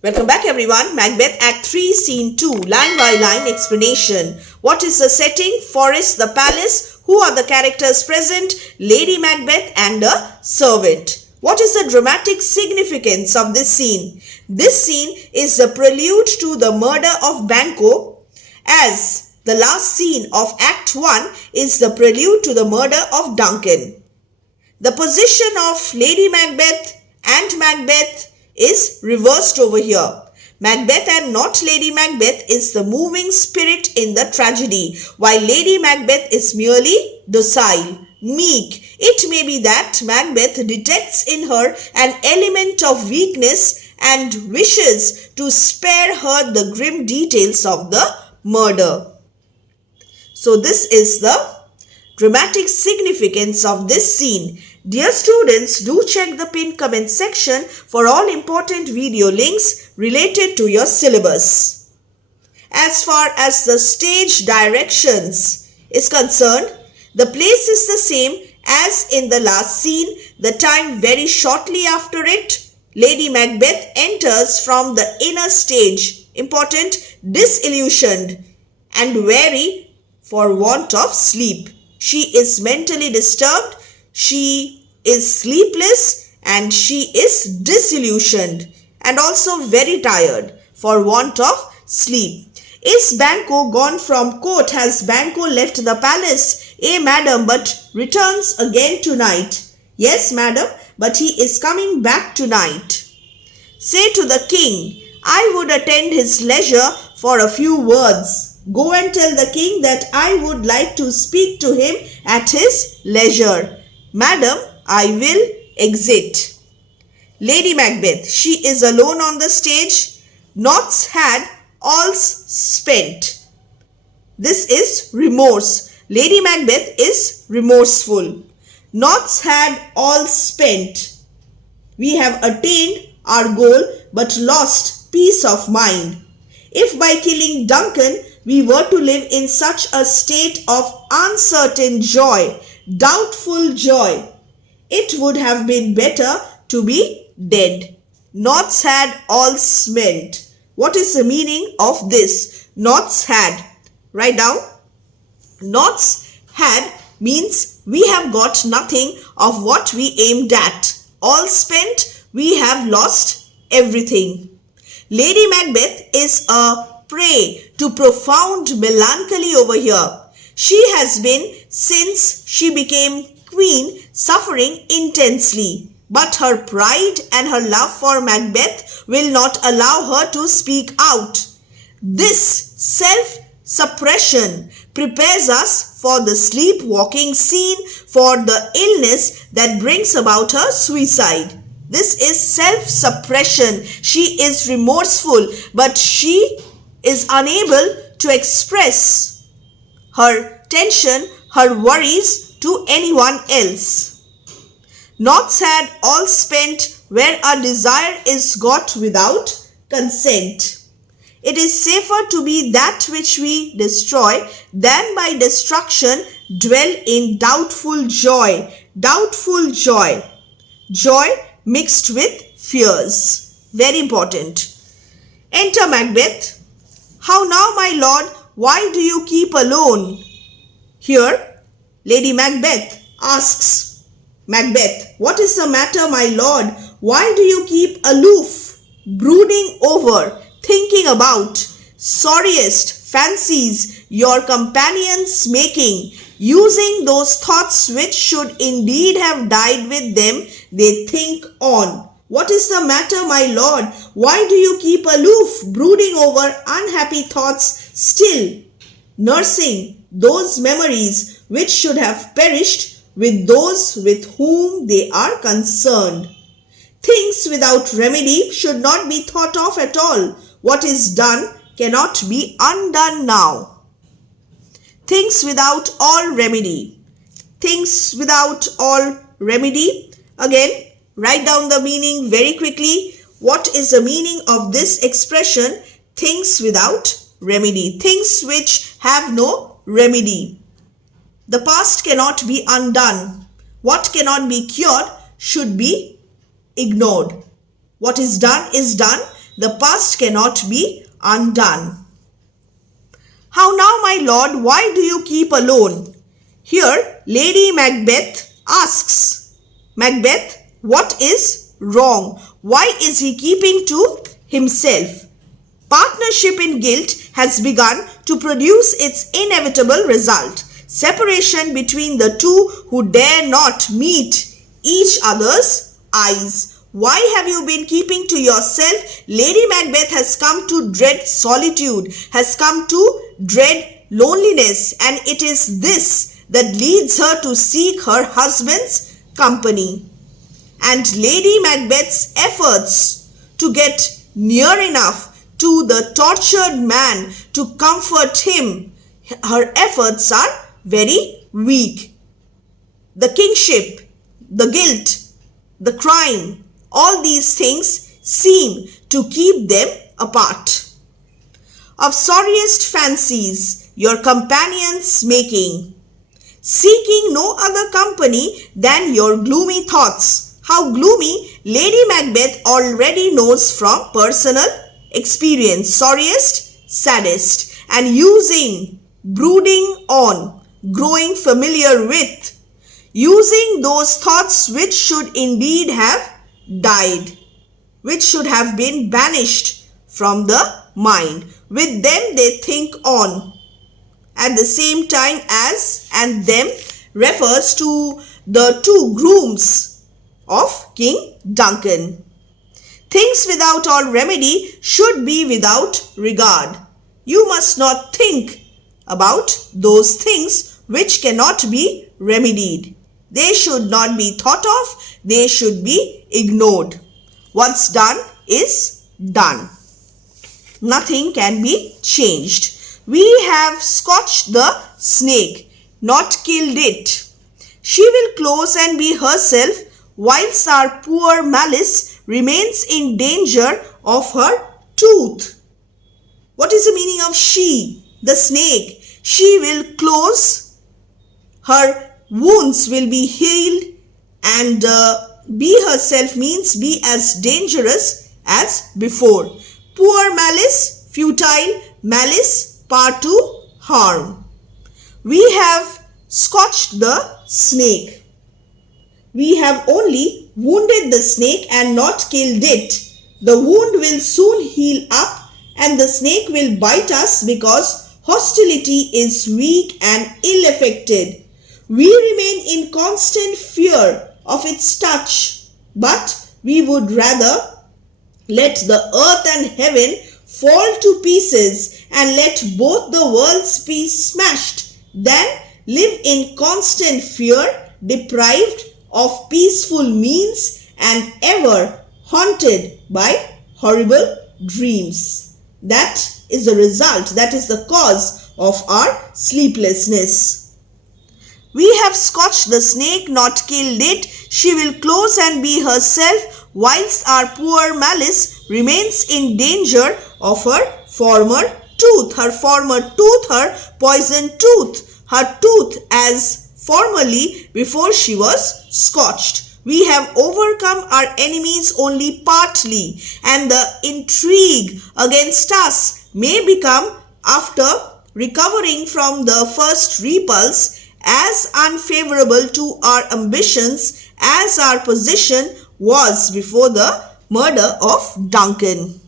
Welcome back everyone. Macbeth Act 3 Scene 2 line by line explanation. What is the setting? Forest, the palace. Who are the characters present? Lady Macbeth and a servant. What is the dramatic significance of this scene? This scene is the prelude to the murder of Banquo, as the last scene of Act 1 is the prelude to the murder of Duncan. The position of Lady Macbeth and Macbeth is reversed over here. Macbeth and not Lady Macbeth is the moving spirit in the tragedy, while Lady Macbeth is merely docile, meek. It may be that Macbeth detects in her an element of weakness and wishes to spare her the grim details of the murder. So this is the dramatic significance of this scene. Dear students, do check the pinned comment section for all important video links related to your syllabus. As far as the stage directions is concerned, the place is the same as in the last scene. The time very shortly after it, Lady Macbeth enters from the inner stage, important, disillusioned and weary for want of sleep. She is mentally disturbed, she is sleepless and she is disillusioned and also very tired for want of sleep. Is Banquo gone from court? Has Banquo left the palace? Madam, but returns again tonight. Yes, madam, but he is coming back tonight. Say to the king, I would attend his leisure for a few words. Go and tell the king that I would like to speak to him at his leisure. Madam, I will exit. Lady Macbeth, she is alone on the stage. Knots had, all's spent. This is remorse. Lady Macbeth is remorseful. Knots had, all spent. We have attained our goal but lost peace of mind. If by killing Duncan we were to live in such a state of uncertain joy, doubtful joy, it would have been better to be dead. Knots had, all spent. What is the meaning of this? Knots had. Write down. Knots had means we have got nothing of what we aimed at. All spent, we have lost everything. Lady Macbeth is a prey to profound melancholy over here. She has been, since she became queen, suffering intensely. But her pride and her love for Macbeth will not allow her to speak out. This self-suppression prepares us for the sleepwalking scene, for the illness that brings about her suicide. This is self-suppression. She is remorseful, but she is unable to express her tension, her worries to anyone else. Knots had, all spent, where a desire is got without consent. It is safer to be that which we destroy than by destruction dwell in doubtful joy. Doubtful joy. Joy mixed with fears. Very important. Enter Macbeth. How now, my lord? Why do you keep alone? Here, Lady Macbeth asks Macbeth, what is the matter, my lord? Why do you keep aloof, brooding over, thinking about, sorriest fancies your companions making, using those thoughts which should indeed have died with them, they think on. What is the matter, my lord? Why do you keep aloof, brooding over unhappy thoughts still, nursing those memories which should have perished with those with whom they are concerned? Things without remedy should not be thought of at all. What is done cannot be undone now. Things without all remedy. Things without all remedy. Again, write down the meaning very quickly. What is the meaning of this expression? Things without remedy. Things which have no remedy. The past cannot be undone. What cannot be cured should be ignored. What is done is done. The past cannot be undone. How now, my lord, why do you keep alone? Here, Lady Macbeth asks, Macbeth, what is wrong? Why is he keeping to himself? Partnership in guilt has begun to produce its inevitable result. Separation between the two who dare not meet each other's eyes. Why have you been keeping to yourself? Lady Macbeth has come to dread solitude, has come to dread loneliness, and it is this that leads her to seek her husband's company. And Lady Macbeth's efforts to get near enough to the tortured man to comfort him, her efforts are very weak. The kingship, the guilt, the crime, all these things seem to keep them apart. Of sorriest fancies your companions making, seeking no other company than your gloomy thoughts. How gloomy Lady Macbeth already knows from personal experience. Sorriest, saddest, and using, brooding on, growing familiar with, using those thoughts which should indeed have died, which should have been banished from the mind. With them they think on. At the same time, as and them refers to the two grooms of King Duncan. Things without all remedy should be without regard. You must not think about those things which cannot be remedied. They should not be thought of, they should be ignored. What's done is done. Nothing can be changed. We have scotched the snake, not killed it. She will close and be herself, whilst our poor Malice remains in danger of her tooth. What is the meaning of she, the snake? She will close, her wounds will be healed, and be herself means be as dangerous as before. Poor Malice, futile malice, power to harm. We have scotched the snake. We have only wounded the snake and not killed it. The wound will soon heal up and the snake will bite us because hostility is weak and ill-affected. We remain in constant fear of its touch, but we would rather let the earth and heaven fall to pieces and let both the worlds be smashed than live in constant fear, deprived of peaceful means and ever haunted by horrible dreams. That is the result, that is the cause of our sleeplessness. We have scotched the snake, not killed it. She will close and be herself, whilst our poor Malice remains in danger of her former tooth. Her former tooth, her poisoned tooth. Her tooth as formerly before she was scotched. We have overcome our enemies only partly, and the intrigue against us may become, after recovering from the first repulse, as unfavorable to our ambitions as our position was before the murder of Duncan.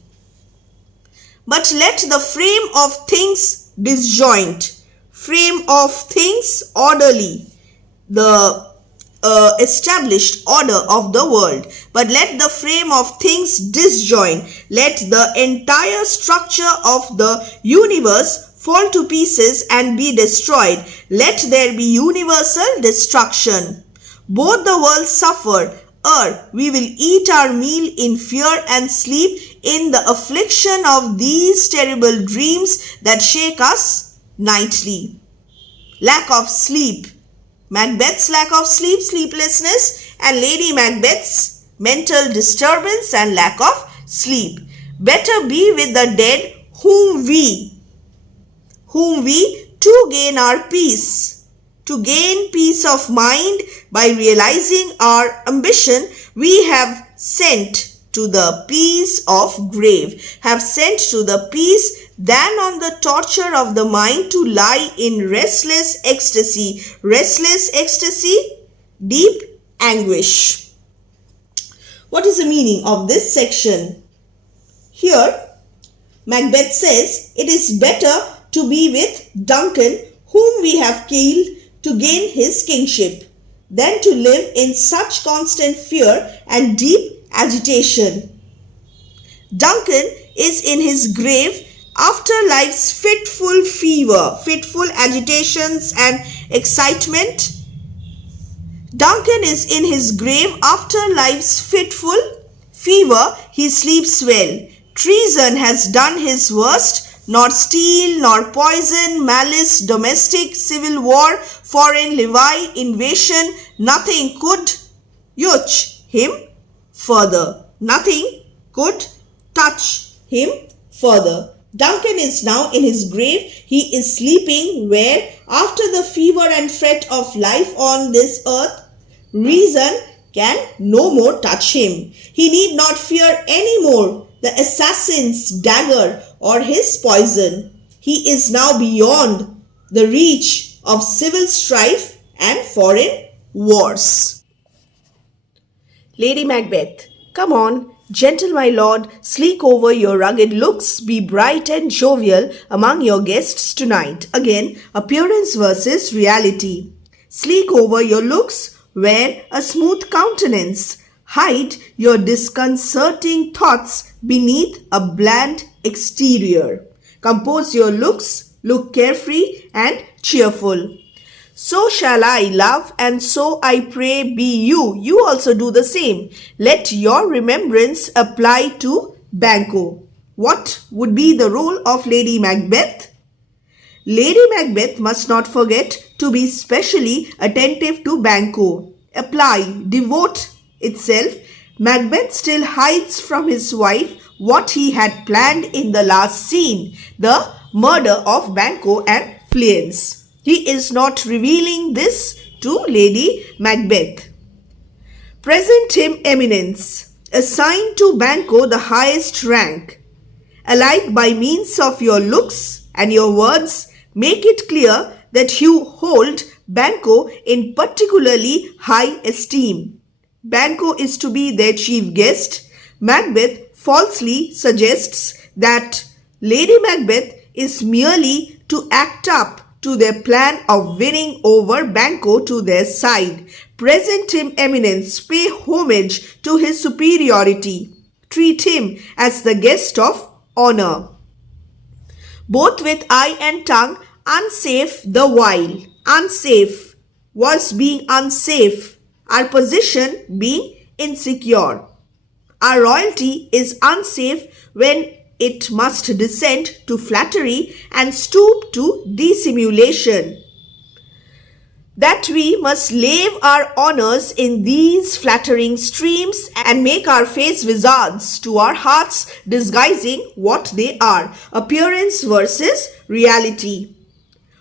But let the frame of things disjoint, frame of things orderly, the established order of the world. But let the frame of things disjoin, let the entire structure of the universe fall to pieces and be destroyed. Let there be universal destruction. Both the worlds suffer. We will eat our meal in fear and sleep in the affliction of these terrible dreams that shake us nightly. Lack of sleep. Macbeth's lack of sleep, sleeplessness, and Lady Macbeth's mental disturbance and lack of sleep. Better be with the dead whom we to gain our peace. To gain peace of mind by realizing our ambition, we have sent to the peace of grave, have sent to the peace than on the torture of the mind to lie in restless ecstasy, deep anguish. What is the meaning of this section? Here, Macbeth says, it is better to be with Duncan, whom we have killed, to gain his kingship, than to live in such constant fear and deep agitation. Duncan is in his grave after life's fitful fever, fitful agitations and excitement. Duncan is in his grave after life's fitful fever, he sleeps well. Treason has done his worst, nor steel, nor poison, malice, domestic, civil war, foreign levy, invasion, nothing could touch him further. Nothing could touch him further. Duncan is now in his grave. He is sleeping where, after the fever and fret of life on this earth, reason can no more touch him. He need not fear any more the assassin's dagger or his poison. He is now beyond the reach of civil strife and foreign wars. Lady Macbeth, come on, gentle my lord, sleek over your rugged looks, be bright and jovial among your guests tonight. Again, appearance versus reality. Sleek over your looks, wear a smooth countenance. Hide your disconcerting thoughts beneath a bland exterior. Compose your looks, look carefree and cheerful. So shall I love, and so I pray be you. You also do the same. Let your remembrance apply to Banquo. What would be the role of Lady Macbeth? Lady Macbeth must not forget to be specially attentive to Banquo. Apply, devote itself. Macbeth still hides from his wife what he had planned in the last scene, the murder of Banquo and Fleance. He is not revealing this to Lady Macbeth. Present him eminence. Assign to Banquo the highest rank. Alike by means of your looks and your words, make it clear that you hold Banquo in particularly high esteem. Banquo is to be their chief guest. Macbeth falsely suggests that Lady Macbeth is merely to act up to their plan of winning over Banquo to their side. Present him eminence, pay homage to his superiority. Treat him as the guest of honor. Both with eye and tongue, unsafe the while. Unsafe was being unsafe. Our position being insecure. Our royalty is unsafe when it must descend to flattery and stoop to dissimulation. That we must lave our honors in these flattering streams and make our face wizards to our hearts, disguising what they are. Appearance versus reality.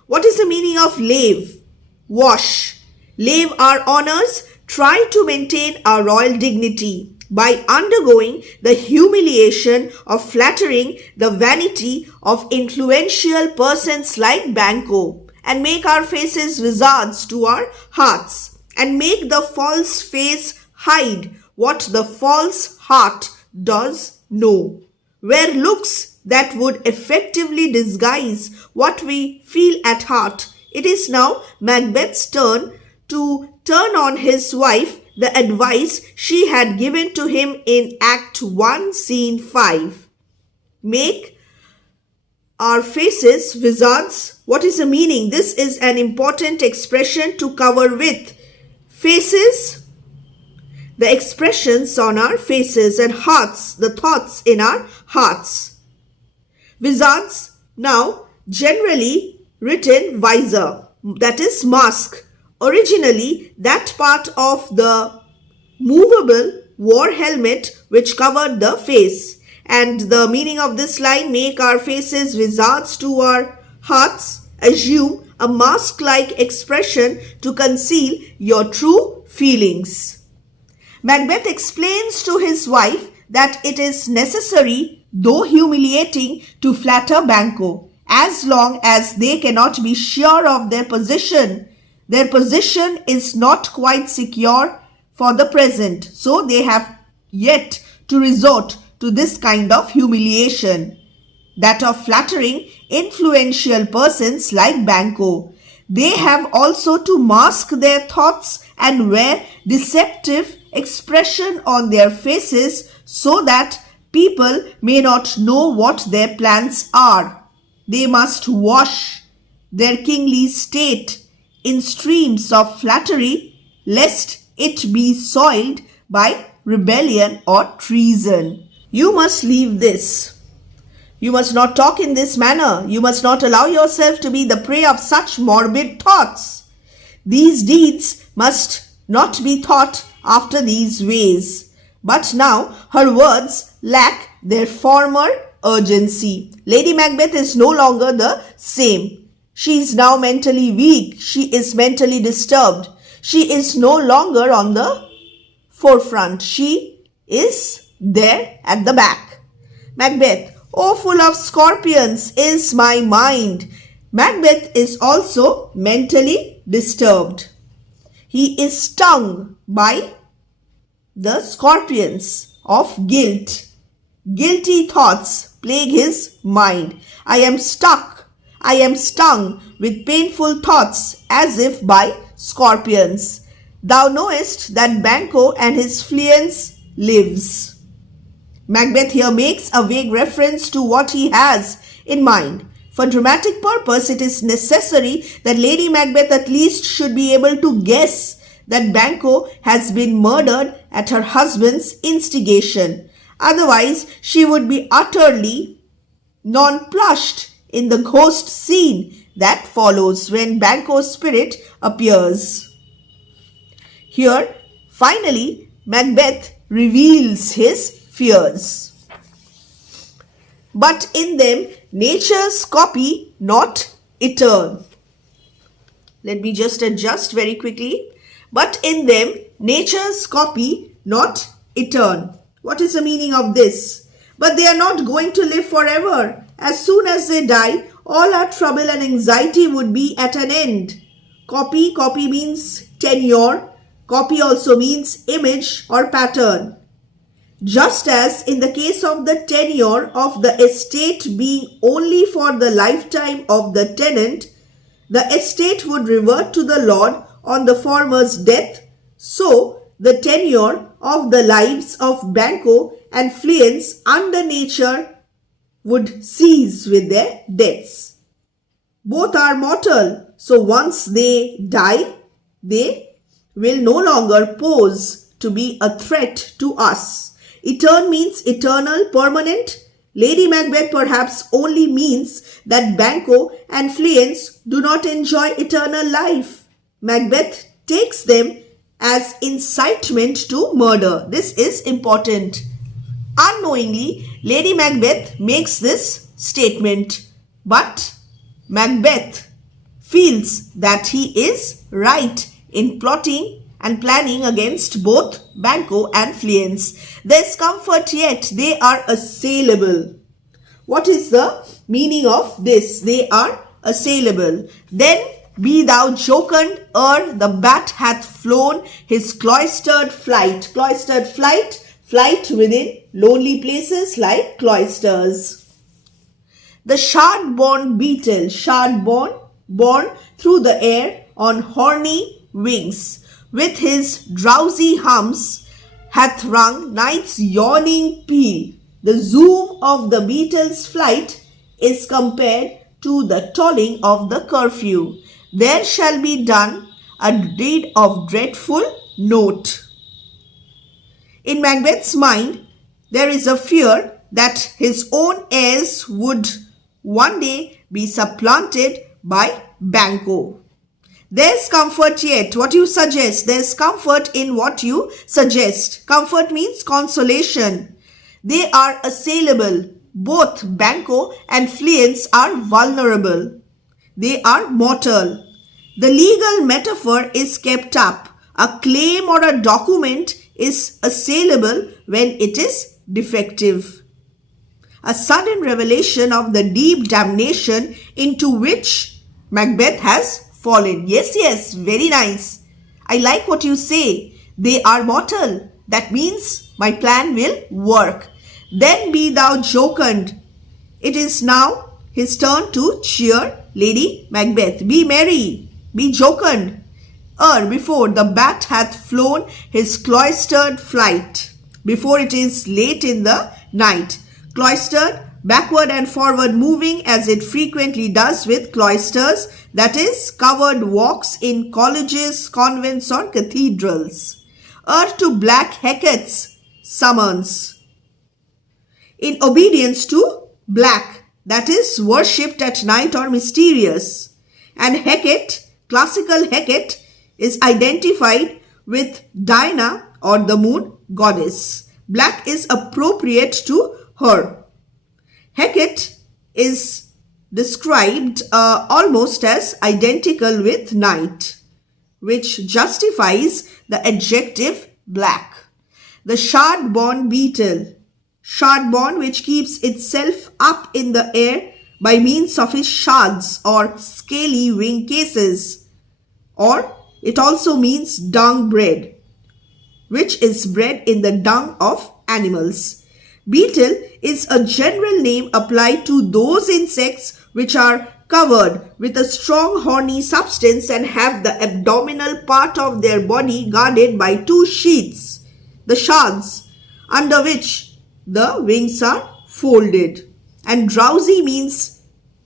What is the meaning of lave? Wash. Lave our honors. Try to maintain our royal dignity by undergoing the humiliation of flattering the vanity of influential persons like Banquo, and make our faces wizards to our hearts, and make the false face hide what the false heart does know. Wear looks that would effectively disguise what we feel at heart. It is now Macbeth's turn to turn on his wife the advice she had given to him in Act 1, Scene 5. Make our faces wizards. What is the meaning? This is an important expression to cover with. Faces, the expressions on our faces, and hearts, the thoughts in our hearts. Wizards, now generally written visor, that is mask. Originally, that part of the movable war helmet which covered the face. And the meaning of this line, make our faces wizards to our hearts, assume a mask-like expression to conceal your true feelings. Macbeth explains to his wife that it is necessary, though humiliating, to flatter Banquo, as long as they cannot be sure of their position. Their position is not quite secure for the present, so they have yet to resort to this kind of humiliation, that of flattering influential persons like Banquo. They have also to mask their thoughts and wear deceptive expression on their faces so that people may not know what their plans are. They must wash their kingly state in streams of flattery, lest it be soiled by rebellion or treason. You must leave this. You must not talk in this manner. You must not allow yourself to be the prey of such morbid thoughts. These deeds must not be thought after these ways. But now her words lack their former urgency. Lady Macbeth is no longer the same. She is now mentally weak. She is mentally disturbed. She is no longer on the forefront. She is there at the back. Macbeth, oh, full of scorpions is my mind. Macbeth is also mentally disturbed. He is stung by the scorpions of guilt. Guilty thoughts plague his mind. I am stung with painful thoughts as if by scorpions. Thou knowest that Banquo and his fleance lives. Macbeth here makes a vague reference to what he has in mind. For dramatic purpose, it is necessary that Lady Macbeth at least should be able to guess that Banquo has been murdered at her husband's instigation. Otherwise, she would be utterly nonplussed in the ghost scene that follows when Banquo's spirit appears. Here, finally, Macbeth reveals his fears. But in them, nature's copy, not etern. Let me just adjust very quickly. But in them, nature's copy, not etern. What is the meaning of this? But they are not going to live forever. As soon as they die, all our trouble and anxiety would be at an end. Copy means tenure. Copy also means image or pattern. Just as in the case of the tenure of the estate being only for the lifetime of the tenant, the estate would revert to the lord on the former's death, so the tenure of the lives of Banquo and fleance under nature would cease with their deaths. Both are mortal, so once they die, they will no longer pose to be a threat to us. Etern means eternal, permanent. Lady Macbeth perhaps only means that Banquo and fleance do not enjoy eternal life. Macbeth takes them as incitement to murder. This is important. Unknowingly, Lady Macbeth makes this statement, but Macbeth feels that he is right in plotting and planning against both Banquo and fleance. There is comfort yet, they are assailable. What is the meaning of this? They are assailable. Then be thou jocund ere the bat hath flown his cloistered flight. Cloistered flight, flight within lonely places like cloisters. The shard-born beetle, born through the air on horny wings, with his drowsy hums hath rung night's yawning peal. The zoom of the beetle's flight is compared to the tolling of the curfew. There shall be done a deed of dreadful note. In Macbeth's mind, there is a fear that his own heirs would one day be supplanted by Banquo. There's comfort yet. What you suggest? There's comfort in what you suggest. Comfort means consolation. They are assailable. Both Banquo and fleance are vulnerable. They are mortal. The legal metaphor is kept up. A claim or a document is assailable when it is defective. A sudden revelation of the deep damnation into which Macbeth has fallen. Yes, very nice. I like what you say. They are mortal. That means my plan will work. Then be thou jocund. It is now his turn to cheer Lady Macbeth. Be merry, be jocund, before the bat hath flown his cloistered flight, before it is late in the night. Cloistered, backward and forward moving as it frequently does with cloisters, that is, covered walks in colleges, convents or cathedrals. To black Hecate's summons, in obedience to black, that is, worshipped at night or mysterious. And Hecate, classical Hecate, is identified with Diana or the moon goddess. Black is appropriate to her. Hecate is described almost as identical with night, which justifies the adjective black. The shard-born beetle, shard-born, which keeps itself up in the air by means of its shards or scaly wing cases, or it also means dung bread, which is bred in the dung of animals. Beetle is a general name applied to those insects which are covered with a strong horny substance and have the abdominal part of their body guarded by two sheaths, the shards, under which the wings are folded. And drowsy means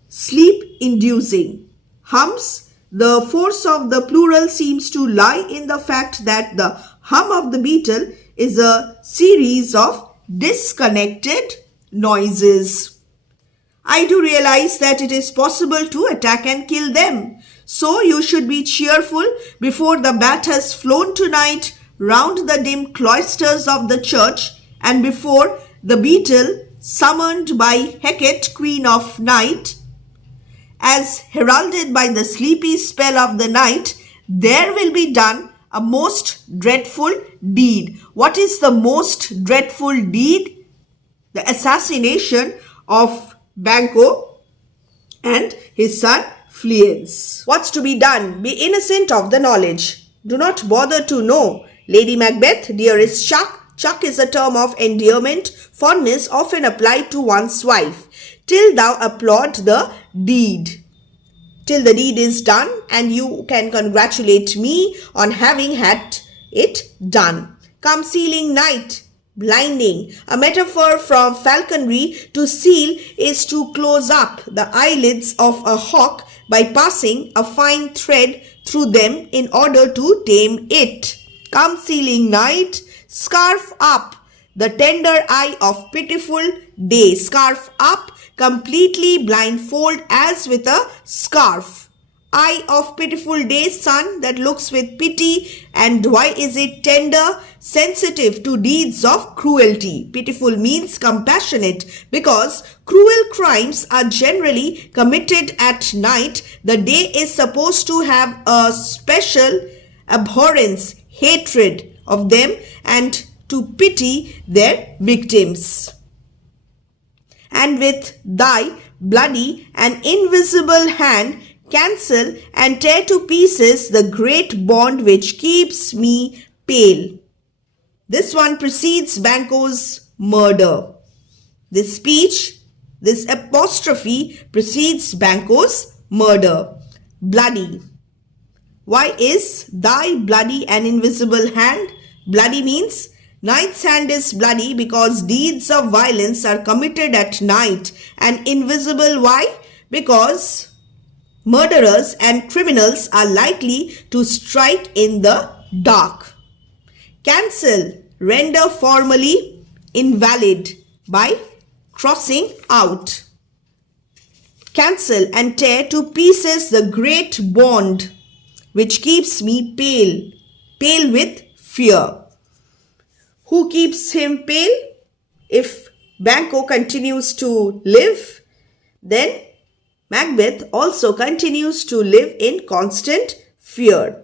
sleep-inducing. Hums, the force of the plural seems to lie in the fact that the hum of the beetle is a series of disconnected noises. I do realize that it is possible to attack and kill them. So you should be cheerful before the bat has flown tonight round the dim cloisters of the church, and before the beetle, summoned by Hecate, queen of night, as heralded by the sleepy spell of the night, there will be done a most dreadful deed. What is the most dreadful deed? The assassination of Banquo and his son Fleance. What's to be done? Be innocent of the knowledge. Do not bother to know. Lady Macbeth, dearest Chuck. Chuck is a term of endearment, fondness often applied to one's wife. Till thou applaud the deed. Till the deed is done, and you can congratulate me on having had it done. Come sealing night, blinding. A metaphor from falconry. To seal is to close up the eyelids of a hawk by passing a fine thread through them in order to tame it. Come sealing night, scarf up the tender eye of pitiful day. Scarf up, completely blindfold as with a scarf. Eye of pitiful day, sun that looks with pity. And why is it tender? Sensitive to deeds of cruelty. Pitiful means compassionate, because cruel crimes are generally committed at night. The day is supposed to have a special abhorrence, hatred of them, and to pity their victims. And with thy bloody and invisible hand cancel and tear to pieces the great bond which keeps me pale. This one precedes Banquo's murder. This speech, this apostrophe precedes Banquo's murder. Bloody. Why is thy bloody and invisible hand? Bloody means night's hand is bloody because deeds of violence are committed at night. And invisible, why? Because murderers and criminals are likely to strike in the dark. Cancel, render formally invalid by crossing out. Cancel and tear to pieces the great bond which keeps me pale, pale with fear. Who keeps him pale? If Banquo continues to live, then Macbeth also continues to live in constant fear.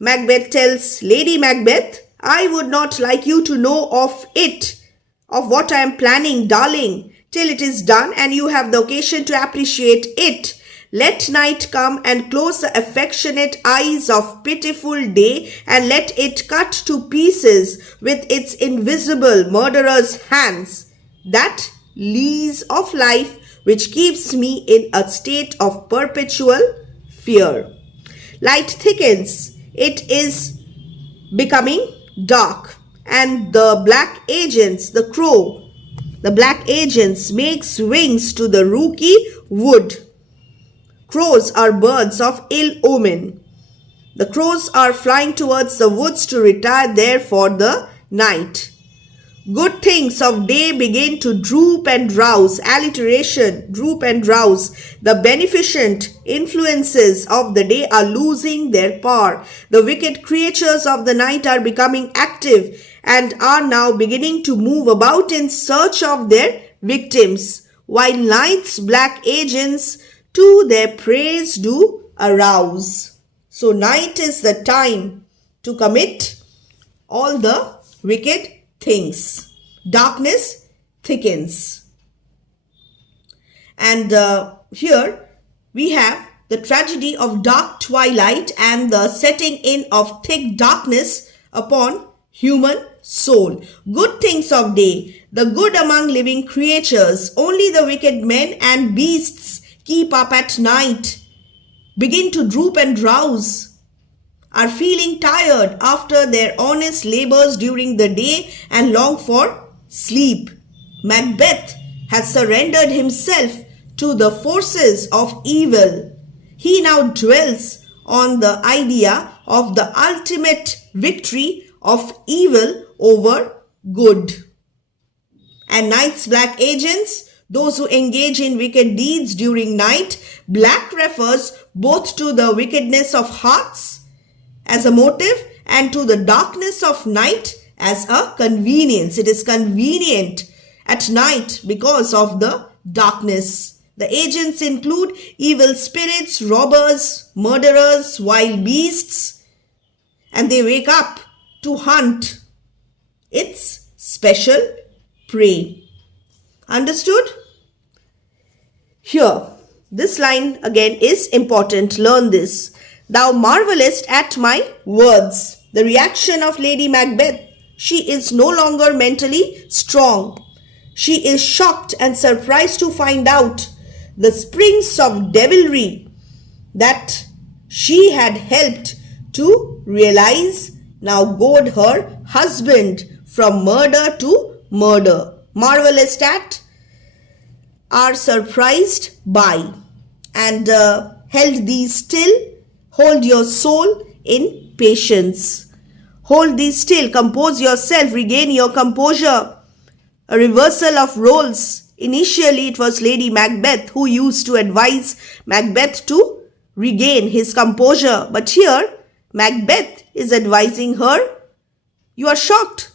Macbeth tells Lady Macbeth, I would not like you to know of it, of what I am planning, darling, till it is done and you have the occasion to appreciate it. Let night come and close the affectionate eyes of pitiful day, and let it cut to pieces with its invisible murderer's hands that lease of life which keeps me in a state of perpetual fear. Light thickens, it is becoming dark, and the black agents, the crow, the black agents makes wings to the rooky wood. Crows are birds of ill omen. The crows are flying towards the woods to retire there for the night. Good things of day begin to droop and drowse. Alliteration, droop and drowse. The beneficent influences of the day are losing their power. The wicked creatures of the night are becoming active and are now beginning to move about in search of their victims, while night's black agents to their praise do arouse. So night is the time to commit all the wicked things. Darkness thickens. And here we have the tragedy of dark twilight and the setting in of thick darkness upon human soul. Good things of day, the good among living creatures, only the wicked men and beasts keep up at night, begin to droop and drowse, are feeling tired after their honest labors during the day and long for sleep. Macbeth has surrendered himself to the forces of evil. He now dwells on the idea of the ultimate victory of evil over good. And night's black agents, those who engage in wicked deeds during night, black refers both to the wickedness of hearts as a motive and to the darkness of night as a convenience. It is convenient at night because of the darkness. The agents include evil spirits, robbers, murderers, wild beasts, and they wake up to hunt its special prey. Understood? Here, this line again is important. Learn this. Thou marvelest at my words. The reaction of Lady Macbeth. She is no longer mentally strong. She is shocked and surprised to find out the springs of devilry that she had helped to realize now goad her husband from murder to murder. Marvelous at, are surprised by, and held thee still, hold your soul in patience. Hold thee still, compose yourself, regain your composure. A reversal of roles. Initially it was Lady Macbeth who used to advise Macbeth to regain his composure, but here Macbeth is advising her, you are shocked.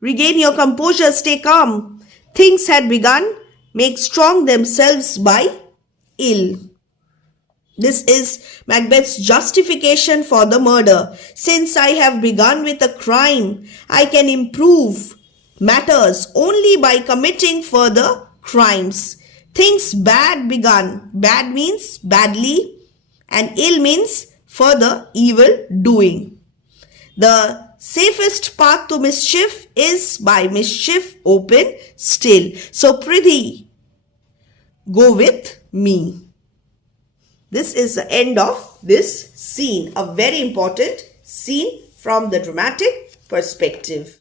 Regain your composure, stay calm. Things had begun, make strong themselves by ill. This is Macbeth's justification for the murder. Since I have begun with a crime, I can improve matters only by committing further crimes. Things bad begun. Bad means badly, and ill means further evil doing. The safest path to mischief is by mischief open still. So prithee, go with me. This is the end of this scene, a very important scene from the dramatic perspective.